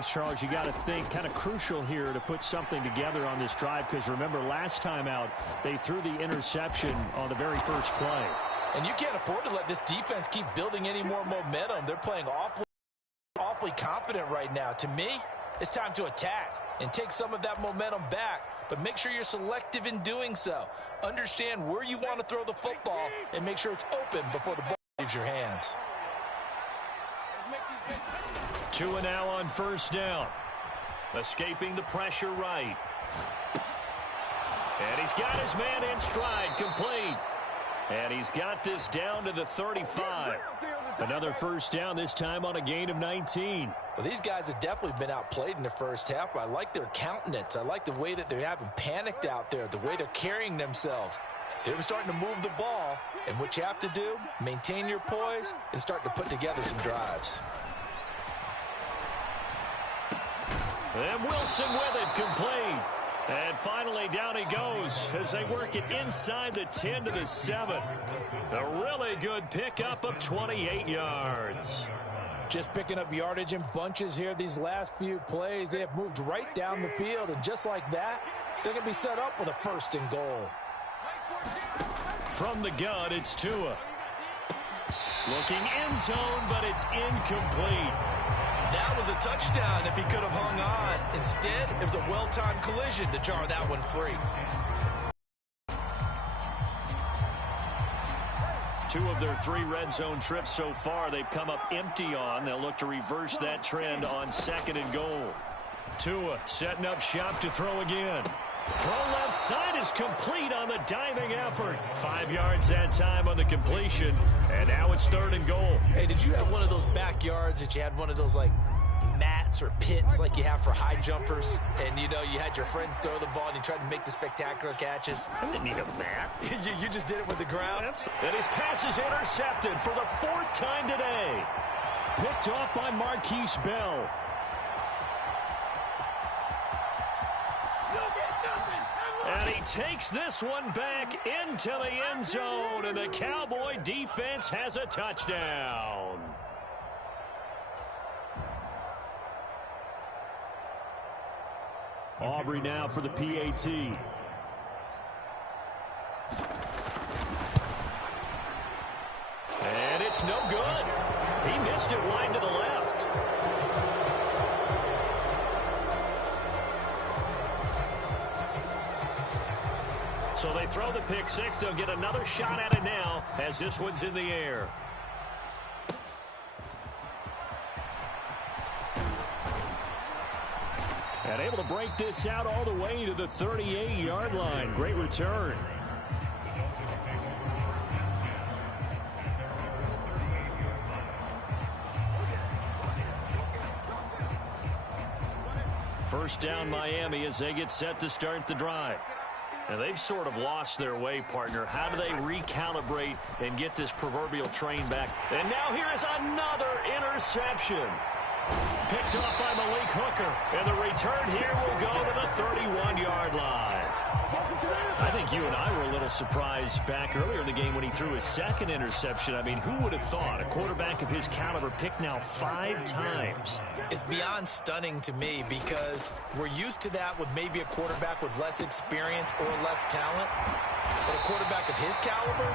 offense, Charles, you got to think kind of crucial here to put something together on this drive, because remember last time out they threw the interception on the very first play. And you can't afford to let this defense keep building any more momentum. They're playing awfully confident right now. To me, it's time to attack and take some of that momentum back, but make sure you're selective in doing so. Understand where you want to throw the football and make sure it's open before the ball leaves your hands. Tua now on first down. Escaping the pressure right. And he's got his man in stride, complete. And he's got this down to the 35. Another first down, this time on a gain of 19. Well, these guys have definitely been outplayed in the first half, but I like their countenance. I like the way that they haven't panicked out there, the way they're carrying themselves. They're starting to move the ball, and what you have to do, maintain your poise and start to put together some drives. And Wilson with it, complete. And finally down he goes as they work it inside the 10 to the 7. A really good pickup of 28 yards. Just picking up yardage in bunches here these last few plays. They have moved right down the field, and just like that, they're going to be set up with a first and goal. From the gun, it's Tua. Looking end zone, but it's incomplete. That was a touchdown if he could have hung on. Instead, it was a well-timed collision to jar that one free. 2 of their 3 red zone trips so far they've come up empty on. They'll look to reverse that trend on second and goal. Tua setting up shop to throw again. Throw left side is complete on the diving effort. 5 yards that time on the completion. And now it's third and goal. Hey, did you have one of those backyards that you had one of those, like, mats or pits like you have for high jumpers? And, you know, you had your friends throw the ball and you tried to make the spectacular catches? I didn't need a mat. you just did it with the ground? And his pass is intercepted for the 4th time today. Picked off by Marquise Bell. And he takes this one back into the end zone, and the Cowboy defense has a touchdown. Aubrey now for the PAT. And it's no good. He missed it wide to the left. So they throw the pick six. They'll get another shot at it now as this one's in the air. And able to break this out all the way to the 38-yard line. Great return. First down Miami as they get set to start the drive. And they've sort of lost their way, partner. How do they recalibrate and get this proverbial train back? And now here is another interception. Picked off by Malik Hooker. And the return here will go to the 31-yard line. I think you and I were a little surprised back earlier in the game when he threw his second interception. I mean, who would have thought a quarterback of his caliber picked now 5 times? It's beyond stunning to me because we're used to that with maybe a quarterback with less experience or less talent. But a quarterback of his caliber,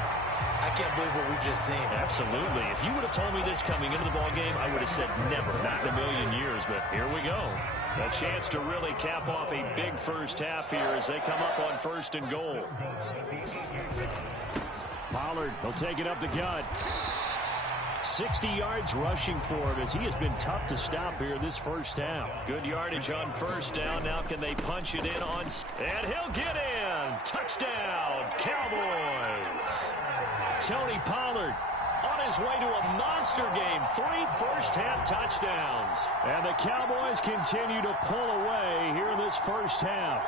I can't believe what we've just seen. Absolutely. If you would have told me this coming into the ballgame, I would have said never, not in a million years. But here we go. A chance to really cap off a big first half here as they come up on first and goal. Pollard, he'll take it up the gut. 60 yards rushing for him as he has been tough to stop here this first half. Good yardage on first down. Now can they punch it in on... And he'll get in. Touchdown, Cowboys. Tony Pollard on his way to a monster game. 3 first-half touchdowns. And the Cowboys continue to pull away here in this first half.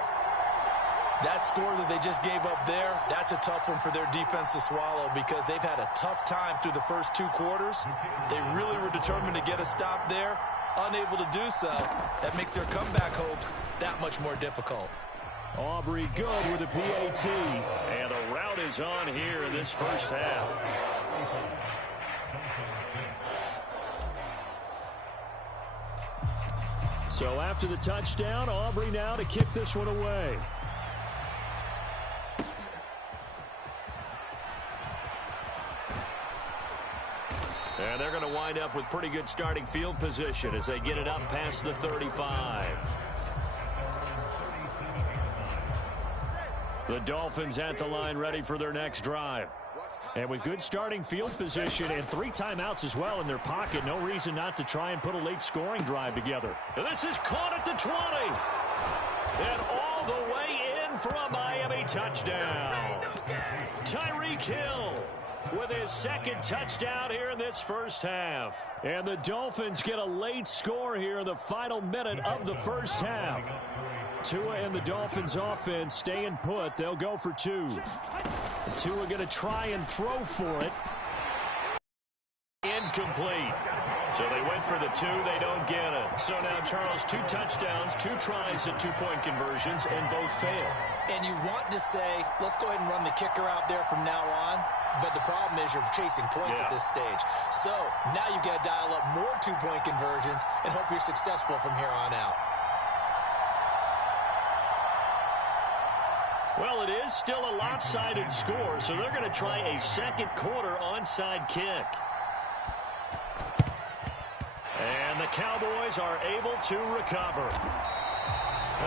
That score that they just gave up there, that's a tough one for their defense to swallow because they've had a tough time through the first 2 quarters. They really were determined to get a stop there, unable to do so. That makes their comeback hopes that much more difficult. Aubrey good with the PAT. And the route is on here in this first half. So after the touchdown, Aubrey now to kick this one away. And they're going to wind up with pretty good starting field position as they get it up past the 35. The Dolphins at the line ready for their next drive. And with good starting field position and 3 timeouts as well in their pocket, no reason not to try and put a late scoring drive together. And this is caught at the 20. And all the way in for a Miami touchdown. Tyreek Hill with his second touchdown here in this first half. And the Dolphins get a late score here in the final minute of the first half. Tua and the Dolphins offense staying put. They'll go for 2. Tua going to try and throw for it. Incomplete. So they went for the 2. They don't get it. So now, Charles, 2 touchdowns, 2 tries at 2-point conversions, and both fail. And you want to say, let's go ahead and run the kicker out there from now on. But the problem is you're chasing points at this stage. So now you've got to dial up more 2-point conversions and hope you're successful from here on out. Well, it is still a lopsided score, so they're going to try a second quarter onside kick. And the Cowboys are able to recover.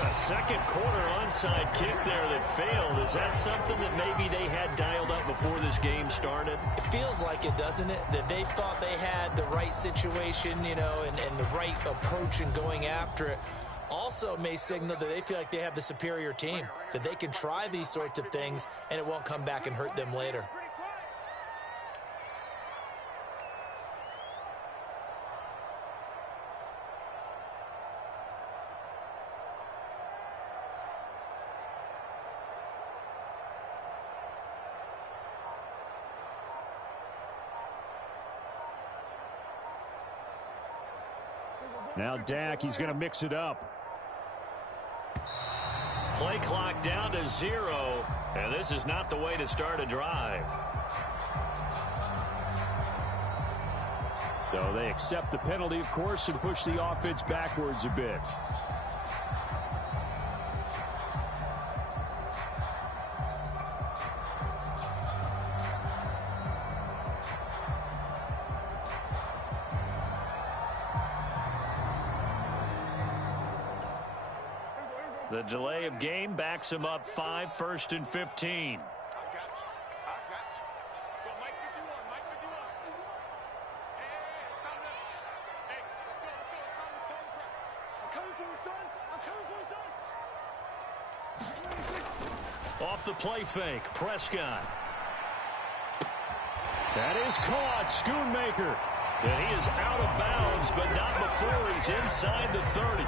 A second quarter onside kick there that failed. Is that something that maybe they had dialed up before this game started? It feels like it, doesn't it? That they thought they had the right situation, you know, and the right approach in going after it. Also may signal that they feel like they have the superior team, that they can try these sorts of things and it won't come back and hurt them later. Now Dak, he's going to mix it up. Play clock down to 0, and this is not the way to start a drive. So they accept the penalty, of course, and push the offense backwards a bit. The delay of game backs him up 5, 1st and 15. Off the play fake, Prescott. That is caught, Schoonmaker. And he is out of bounds, but not before he's inside the 30.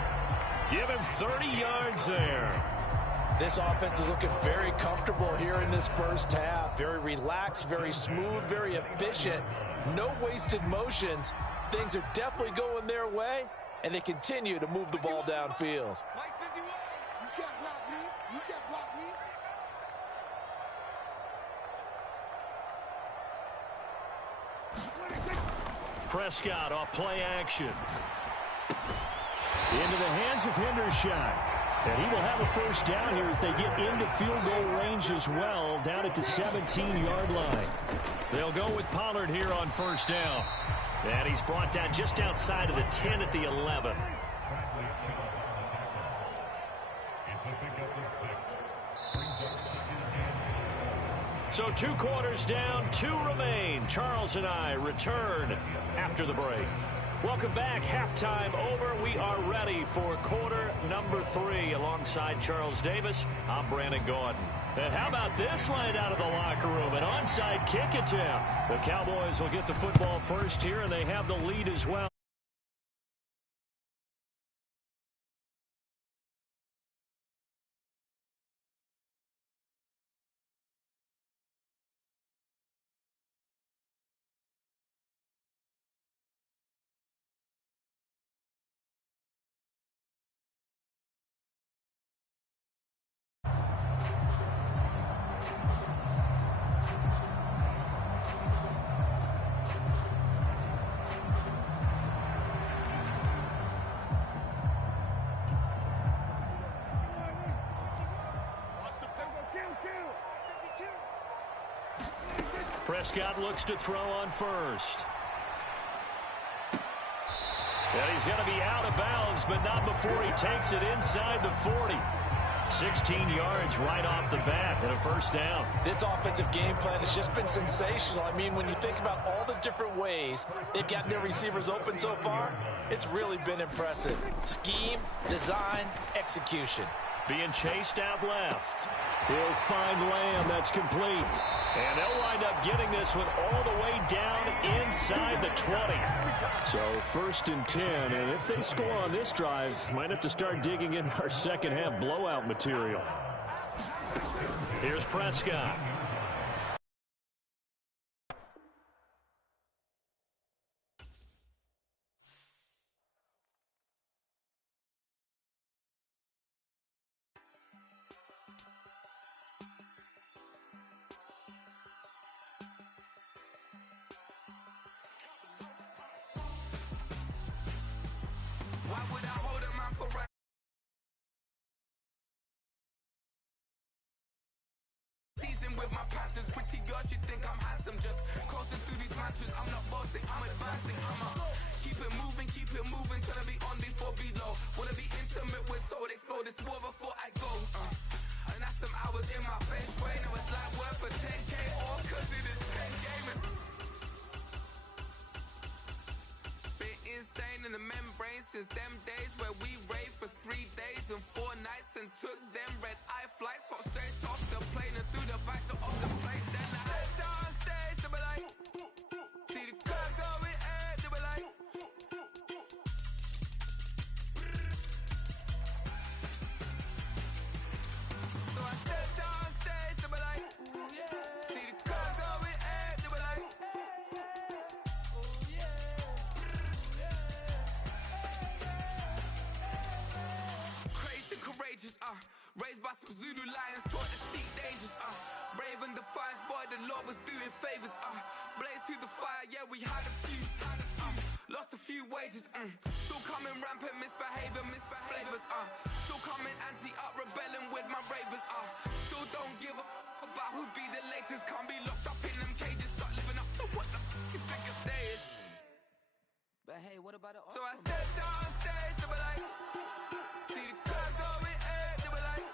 Give him 30 yards there. This offense is looking very comfortable here in this first half. Very relaxed, very smooth, very efficient. No wasted motions. Things are definitely going their way, and they continue to move the ball downfield. Prescott off play action. Into the hands of Hendershot. And he will have a first down here as they get into field goal range as well, down at the 17-yard line. They'll go with Pollard here on first down. And he's brought down just outside of the 10 at the 11. So 2 quarters down, 2 remain. Charles and I return after the break. Welcome back. Halftime over. We are ready for quarter number 3. Alongside Charles Davis, I'm Brandon Gordon. And how about this right out of the locker room? An onside kick attempt. The Cowboys will get the football first here, and they have the lead as well. Prescott looks to throw on first. And he's going to be out of bounds, but not before he takes it inside the 40. 16 yards right off the bat and a first down. This offensive game plan has just been sensational. I mean, when you think about all the different ways they've gotten their receivers open so far, it's really been impressive. Scheme, design, execution. Being chased out left. He'll find Lamb. That's complete. And they'll wind up getting this one all the way down inside the 20. So 1st and 10, and if they score on this drive, might have to start digging in our second half blowout material. Here's Prescott. With my partners, pretty girls, you think I'm handsome. Just crossing through these matches, I'm not bossing, I'm advancing. I'ma keep it moving, trying to be on before below. Wanna be intimate with soul, explode this war before I go. And that's some hours in my face, way. Now it's like worth for 10K, all cause it is 10 gamers. Been insane in the membrane since them days where we raved for 3 days and 4 nights and took them red eye flights, hot straight off the plane and through the back door of the place. Then I head down stage, they be like, see the crowd going air, they be like, so I step down stage, they be like, ooh yeah, see the crowd going air, they be like, ooh yeah, crazed and courageous, raised by some Zulu lions, taught to seek dangers, brave and defiant, boy, the Lord was doing favors, blaze through the fire, yeah, we had a few, lost a few wages, still coming rampant, misbehavior, flavors, still coming anti-up, rebelling with my ravers, still don't give a about who be the latest, can't be locked up in them cages, start living up to what the you think of days. But hey, what about it? So I stepped on stage, they were like, see the crowd going air, they were like,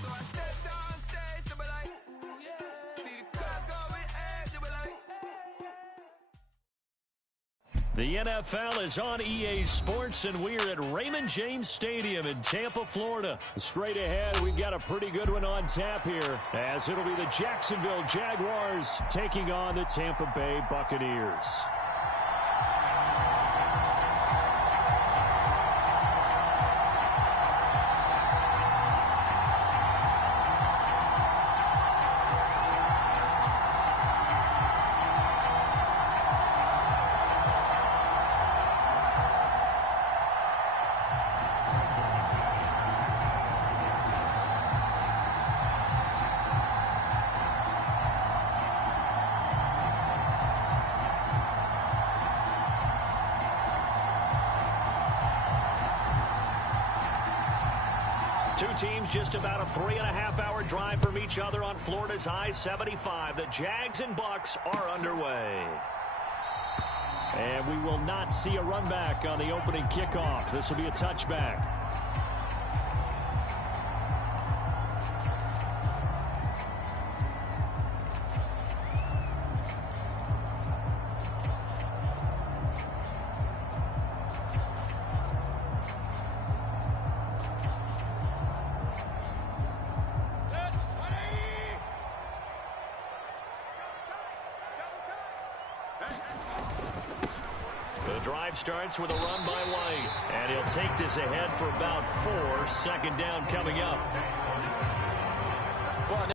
so I stepped on stage, they were like, ooh yeah, see the crowd going air, they were like. The NFL is on EA Sports, and we're at Raymond James Stadium in Tampa, Florida. Straight ahead, we've got a pretty good one on tap here, as it'll be the Jacksonville Jaguars taking on the Tampa Bay Buccaneers. Two teams just about a 3.5-hour drive from each other on Florida's I-75. The Jags and Bucks are underway. And we will not see a run back on the opening kickoff. This will be a touchback. Starts with a run by White, and he'll take this ahead for about 4. Second down coming up. Well,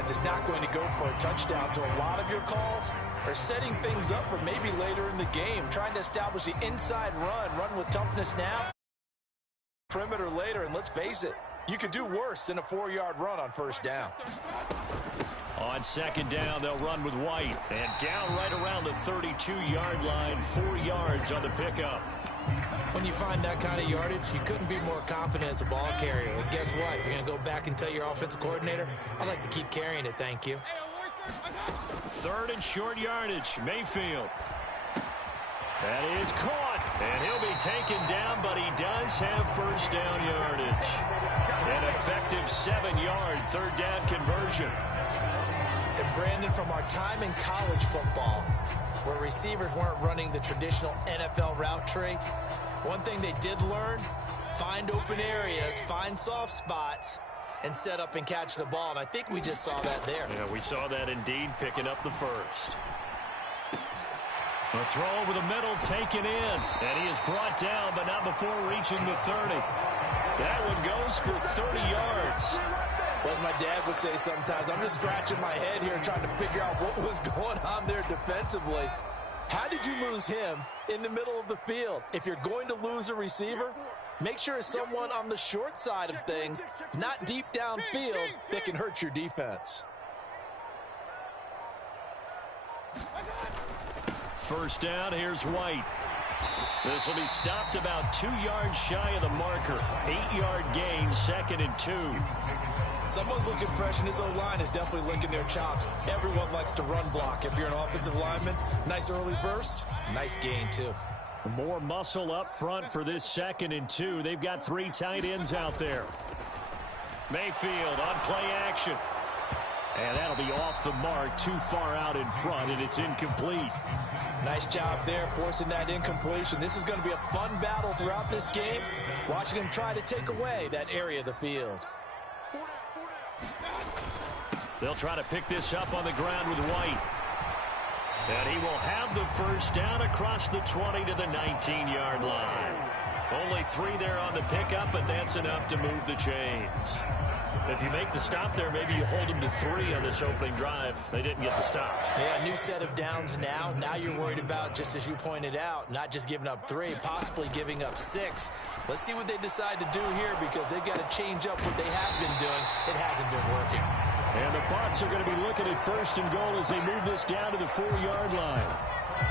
it's not going to go for a touchdown, so a lot of your calls are setting things up for maybe later in the game, trying to establish the inside run with toughness now, perimeter later, and let's face it, you could do worse than a 4-yard run on first down. On second down, they'll run with White. And down right around the 32-yard line, 4 yards on the pickup. When you find that kind of yardage, you couldn't be more confident as a ball carrier. And guess what? You're going to go back and tell your offensive coordinator, I'd like to keep carrying it, thank you. Third and short yardage, Mayfield. That is caught, and he'll be taken down, but he does have first down yardage. An effective 7-yard third down conversion. And Brandon, from our time in college football, where receivers weren't running the traditional NFL route tree, one thing they did learn, find open areas, find soft spots, and set up and catch the ball. And I think we just saw that there. Yeah, we saw that indeed, picking up the first. A throw over the middle, taken in. And he is brought down, but not before reaching the 30. That one goes for 30 yards. Well, as my dad would say sometimes, I'm just scratching my head here trying to figure out what was going on there defensively. How did you lose him in the middle of the field? If you're going to lose a receiver, make sure it's someone on the short side of things, not deep downfield, that can hurt your defense. First down, here's White. This will be stopped about 2 yards shy of the marker. 8-yard gain, 2nd and 2. Someone's looking fresh, and his O-line is definitely licking their chops. Everyone likes to run block. If you're an offensive lineman, nice early burst, nice gain, too. More muscle up front for this 2nd and 2. They've got 3 tight ends out there. Mayfield on play action. And that'll be off the mark, too far out in front, and it's incomplete. Nice job there, forcing that incompletion. This is going to be a fun battle throughout this game, watching him try to take away that area of the field. They'll try to pick this up on the ground with White. And he will have the first down across the 20 to the 19-yard line. Only 3 there on the pickup, but that's enough to move the chains. If you make the stop there, maybe you hold them to 3 on this opening drive. They didn't get the stop. Yeah, new set of downs now. Now you're worried about, just as you pointed out, not just giving up 3, possibly giving up 6. Let's see what they decide to do here, because they've got to change up what they have been doing. It hasn't been working. And the Bucs are going to be looking at first and goal as they move this down to the 4-yard line.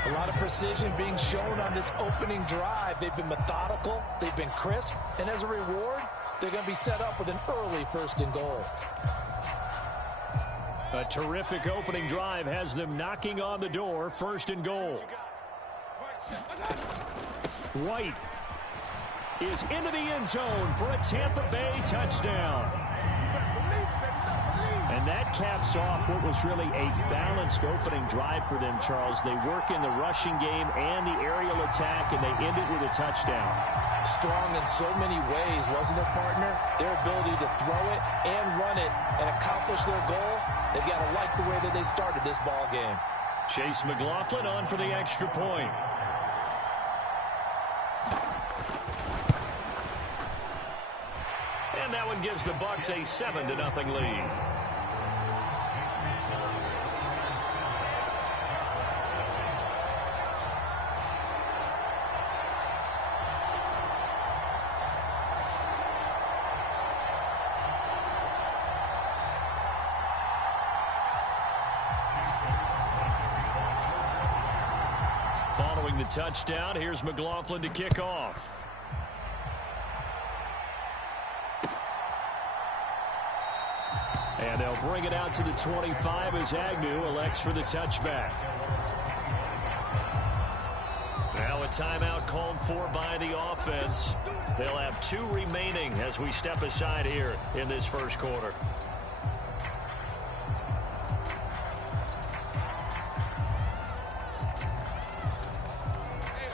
A lot of precision being shown on this opening drive. They've been methodical, they've been crisp, and as a reward, they're going to be set up with an early first and goal. A terrific opening drive has them knocking on the door, first and goal. White is into the end zone for a Tampa Bay touchdown. And that caps off what was really a balanced opening drive for them, Charles. They work in the rushing game and the aerial attack, and they end it with a touchdown. Strong in so many ways, wasn't it, partner? Their ability to throw it and run it and accomplish their goal, they've got to like the way that they started this ball game. Chase McLaughlin on for the extra point. And that one gives the Bucs a 7-0 lead. Following the touchdown, here's McLaughlin to kick off. And they'll bring it out to the 25 as Agnew elects for the touchback. Now a timeout called for by the offense. They'll have 2 remaining as we step aside here in this first quarter.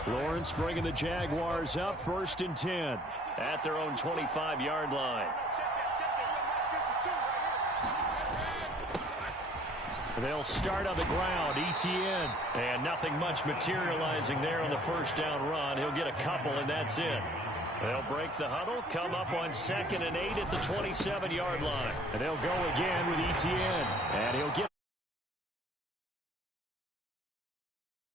Lawrence bringing the Jaguars up, 1st and 10 at their own 25-yard line. They'll start on the ground. Etienne. And nothing much materializing there on the first down run. He'll get a couple, and that's it. They'll break the huddle, come up on 2nd and 8 at the 27-yard line. And they'll go again with Etienne. And he'll get